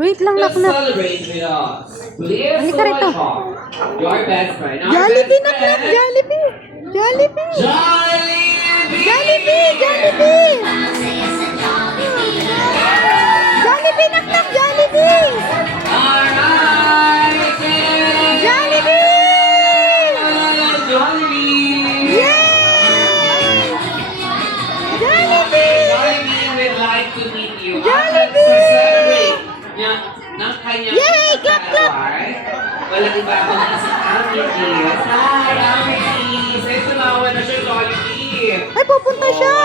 Wait lang, Let's naknak. celebrate with us. Please Halika rito. welcome your best friend. Our Jollibee, best naknak. friend, Jollibee. Jollibee. Jollibee! Jollibee. Jollibee. Jollibee, naknak. Jollibee. Alright! Jollibee. Jollibee! Yay! Jollibee. Jollibee would like to meet you. Jollibee! At sa celebrate ng kanyang Yay! Clap, clap! walang iba kundi si Amethyst. Hi, Amethyst! Ay, tumawa na siya, Jollibee. Ay, pupunta siya.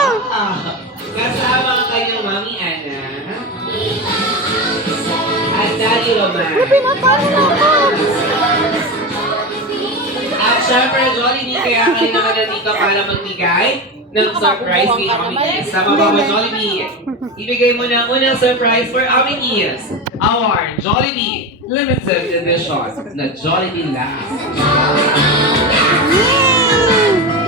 Kasama ang kanyang mami Ana. At Daddy Roman. Pinapano na ako. At syempre, Jollibee, kaya kayo naman nandito para magbigay ng surprise kay Amethyst. Tama ba mo, Jollibee? Ibigay mo na unang surprise for Amethyst. Our Jollibee Limited Edition na Jollibee Last.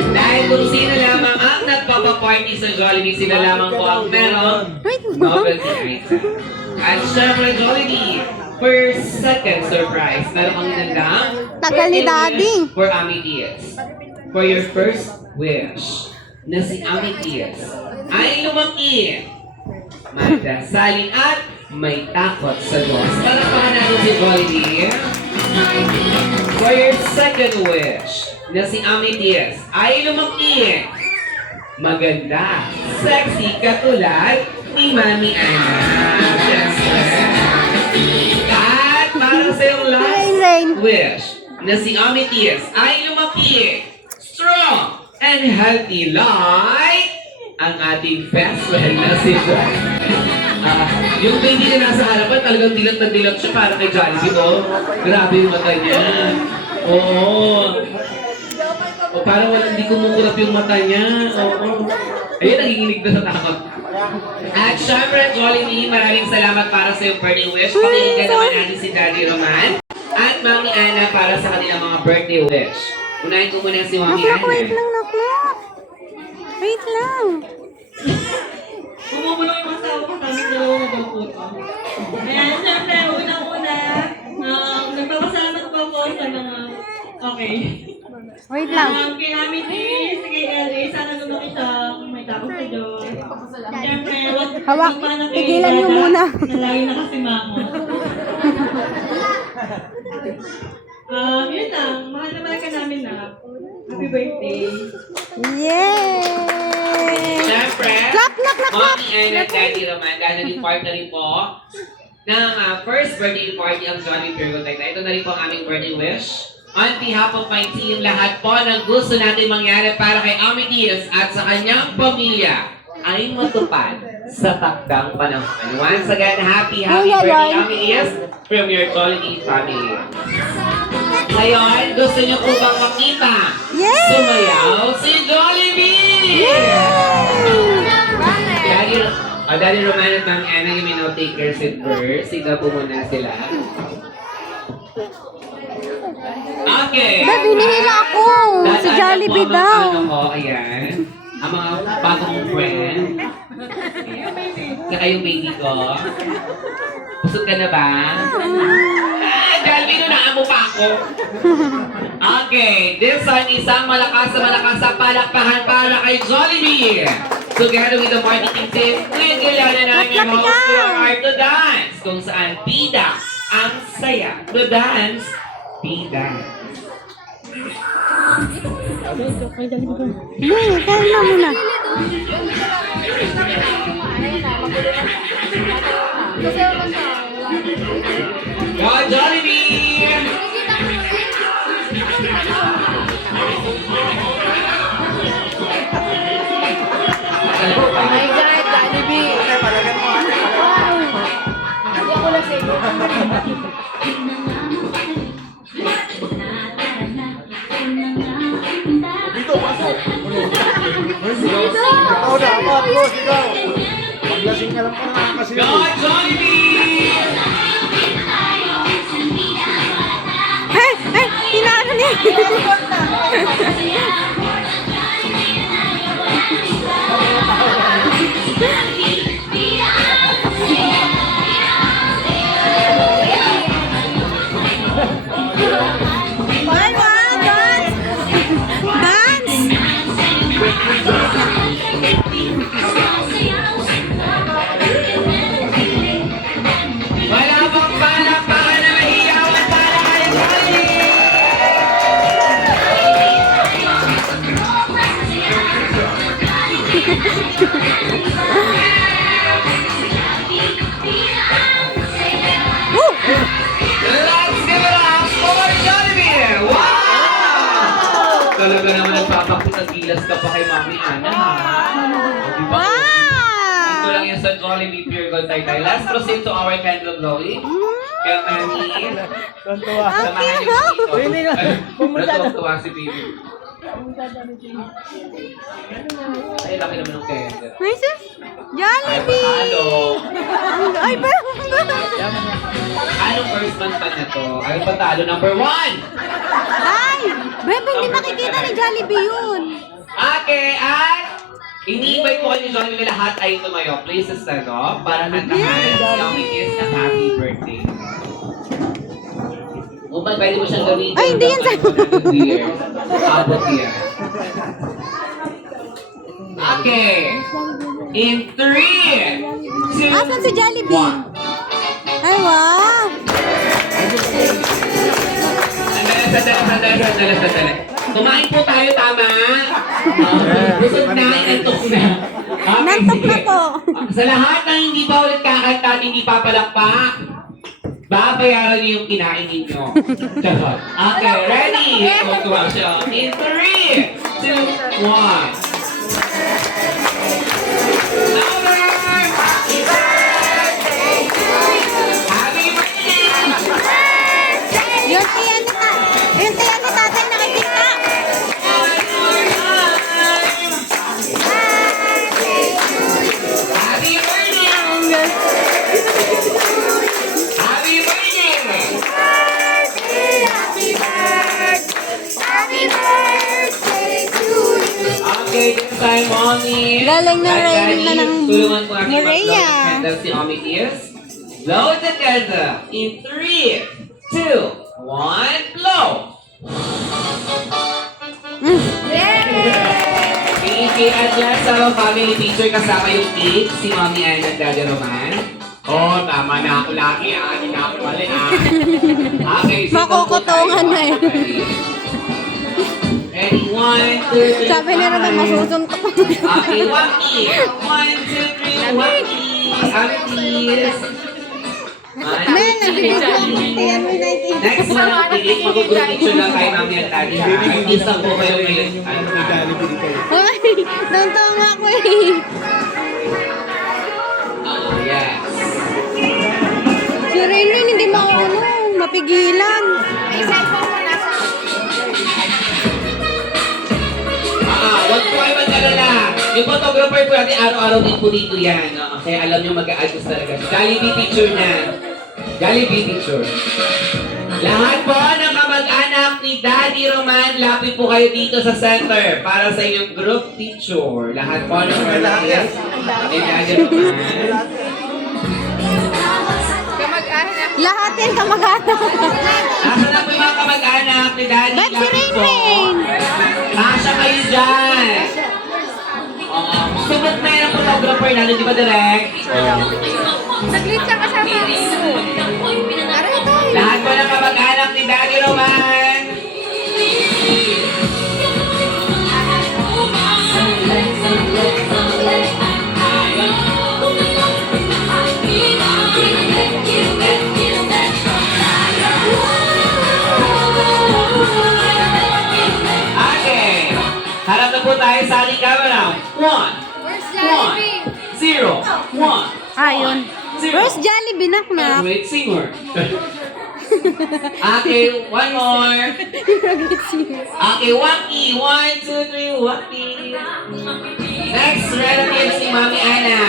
Dahil kung sino lamang ang nagpapaparty sa Jollibee, sila lamang po ang merong novelty item. At syempre, Jollibee, for second surprise, meron kang nandang Tagal ni Daddy. for Amethyst. For your first wish, na si Amethyst ay lumaki, magdasalin at may takot sa Diyos. Para natin si Jollibee. For your second wish, na si Amethyst ay lumaki, maganda, sexy, katulad ni Mami Ana. At para sa iyong last wish, na si Amethyst ay lumaki, strong, and healthy like ang ating best friend na si John. Yung baby na nasa harapan, talagang dilat na dilat siya para kay Jollibee, oh. Grabe yung mata niya. Oo. O parang walang di kumukurap yung mata niya. Oo. Ayun, naginginig na sa takot. At syempre, Jollibee, maraming salamat para sa iyong birthday wish. Pakinggan naman natin si Daddy Roman at Mami Ana para sa kanilang mga birthday wish. Unahin ko muna si Mami Naknak, Ana. wait lang, naknak. Wait lang. Bumubulong yung asawa ko sa amin dalawa na daw po ito. Ayan, syempre, unang-una, nagpapasalamat po ako sa mga, okay. Wait lang. Kay Namin is, kay LA, sana lumaki siya, may tapos sa Diyos. Syempre, Hawak, tigilan niyo muna. Nalagi na kasi mamo. Yun lang, mahal na mahal ka namin na. Happy birthday. Yay! Syempre, Clap, clap, clap, clap. Mami Ana at Daddy Roman, dahil naging part na rin po ng first birthday party ang Jollibee Virgo Tech. Ito na rin po ang aming birthday wish. On behalf of my team, lahat po ng gusto natin mangyari para kay Amethyst at sa kanyang pamilya ay matupad sa takdang panahon. Once again, happy birthday, Amethyst, from your Jollibee family. Ngayon, gusto niyo po bang makita Yay! sumayaw si Jollibee? Daddy Roman at Mami Ana, you may now take your seat first. Sida po muna sila. Okay. Dad, hinihila ako. Si Jollibee daw. Ano ko, ayan. Ang mga bagong friend. Saka yung baby ko. Busog ka na ba? Jollibee, naamo pa ako. Okay, this one, isang malakas na palakpahan para kay Jollibee. Together with the marketing team, kilala namin ang host ng Art to Dance, kung saan bida ang saya. To dance, bida. Kalma muna. Go Jollibee! Oh my God, Jollibee. Hindi ako lasing. Ikaw dapat, boss, ikaw. Maglasing ka lang pa kasi. Go Jollibee! Hey, hinaano niya. gilas ka pa kay Mami Ana, ha? O, diba? Wow! Ito lang yan sa Jollibee Pure Gold Taytay. Let's proceed to our candle blowing. Kaya Manny, samahan niyo po dito. Natuwa si baby. Ay, laki naman ng candle. Ay, sis! Ay, Jollibee! patalo. Ay, ba? Anong first month pa na to? Ay, patalo number 1. Ay! Bebe, hindi nakikita ni Jollibee yun. Okay, at ini-invite ko kayo ni Johnny na lahat ay tumayo. Please stand up para kantahan si Ami Kiss na happy birthday. Upan, pwede mo siyang gawin. Ay, hindi yan sa'yo. Abot yan. Okay. In 3, 2, Asan si Jollibee? 1. Ay, wow! Sandali. Kumain po tayo, tama? Busog na, inantok na. Okay, Nantok na sige. po. Sa lahat ng hindi pa ulit kakanta at hindi papalakpak, babayaran niyo yung kinain ninyo. Charot. Okay, ready? Tuwa siya. In 3, 2, 1. Louder! Happy birthday! Happy birthday! Yung tiyan ni tatay nakikita. Happy birthday! Happy birthday! Okay, this time, Mommy. Galing na At Rhea Daddy, na ng- tulungan ko natin ni mag-blow Rhea. ng candles si Mommy Tears. Blow the candle in 3, 2, 1, blow! At last sa family picture kasama yung cake, si Mommy Ann at Daddy Roman. Oh, tama na ako lagi. Hindi na ako mali. Okay, so Makukutungan na eh. Ready, 1, 2, 3. Sabi niya naman masusuntok. Okay, Waki. 1, 2, 3, Waki. Aunties. Men, tiyan mo na yung Next one, Philip. Mag-group picture lang tayo, Mami at Daddy. Artist lang po kayo ngayon. Ay, nangtawa nga ako eh. Oh, yes. Si Rainrain hindi mapigilan. Huwag po kayo mag-alala. Yung photographer po natin, araw-araw din po dito yan. Kaya alam nyo mag-a-adjust talaga. Jollibee picture na. Jollibee picture. Lahat po ng kamag-anak ni Daddy Roman, lapit po kayo dito sa center para sa inyong group picture. Lahat po ng relatives ni Daddy Roman. Lahat yan kamag-anak. Nasaan na po yung mga kamag-anak ni Daddy? Ba't si Lapit po. Rainrain? Kasha kayo dyan. Sumat na yung photographer natin, di ba, Direk? Saglit siya kasama ko. Aray tayo. Lahat po ng kamag-anak ni Daddy Roman. Okay. Harap na po tayo sa ating camera. 1, 1, 0, 1. Ayun. Where's Jollibee, naknak? Great singer. Okay, one more. Okay, Waki. 1, 2, 3, Waki. Next relative si Mami Ana.